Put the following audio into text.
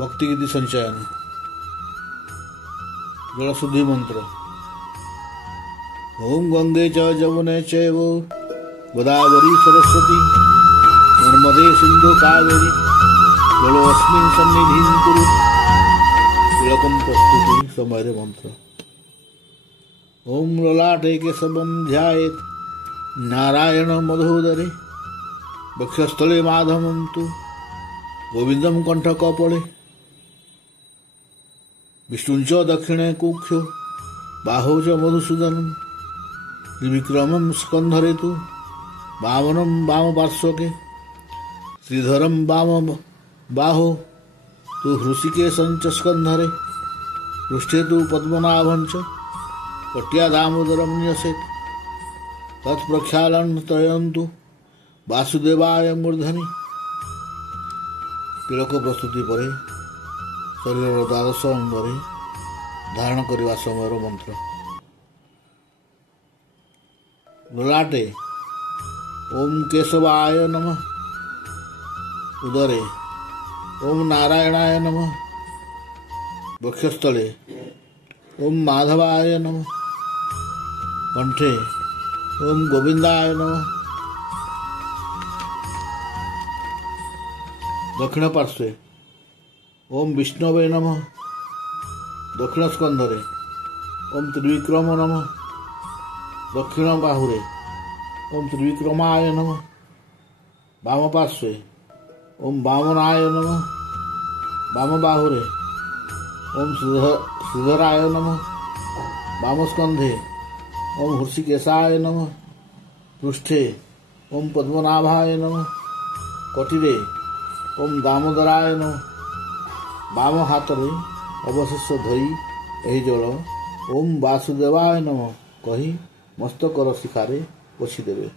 भक्ति गीति संचयन जलशुद्धि मंत्र। ओम गंगे च जमुने चैव गोदावरी सरस्वती नर्मदे सिंधु कावेरी जलोऽस्मिन् सन्निधिं कुरु। तिलकं प्रस्तुति समय मंत्र। ओम ललाटे केशवं ध्यायेत् नारायण मधोदरे वक्षस्थले माधवं तु गोविंदम कंठकपले विष्णुंच दक्षिणे कुक्षो बाहो च मधुसूदनम त्रिविक्रमं स्कंधरे तु वामनं वामपार्श्वके श्रीधरं वाम बाहो तु हृषिकेशं च स्कंधरे पृष्ठे तु पद्मनाभं च कट्या दामोदरं न्यसेत् तत्प्रक्षालनं त्रयं तु वासुदेवाय मूर्धनि। तिलक प्रस्तुति पर शरीर द्वादश अंगरे धारण करने समय मंत्र। ललाटे ओम केशवाय नमः उदरे ओम नारायणाय नमः वक्षस्थले ओम माधवाय नमः कंठे ओम गोविंदाय नमः दक्षिण पार्श्वे ओम विष्णवे नमः दक्षिण स्कंधरे ओम त्रिविक्रम नमः दक्षिण बाहुरे ओम त्रिविक्रमाय नमः वाम पार्श्वे ओम वामनाय नमः वाम बाहुरे ओम श्रीधराय नमः वाम स्कंधे ओम हृषिकेशाय नमः पृष्ठे ओम पद्मनाभाय नमः कटिरे ओम दामोदराय नमः वाम हाथ में अवशेष धोई यही जल ओम वासुदेवाय नमः कही मस्तकर शिखारे पोछीदेवे।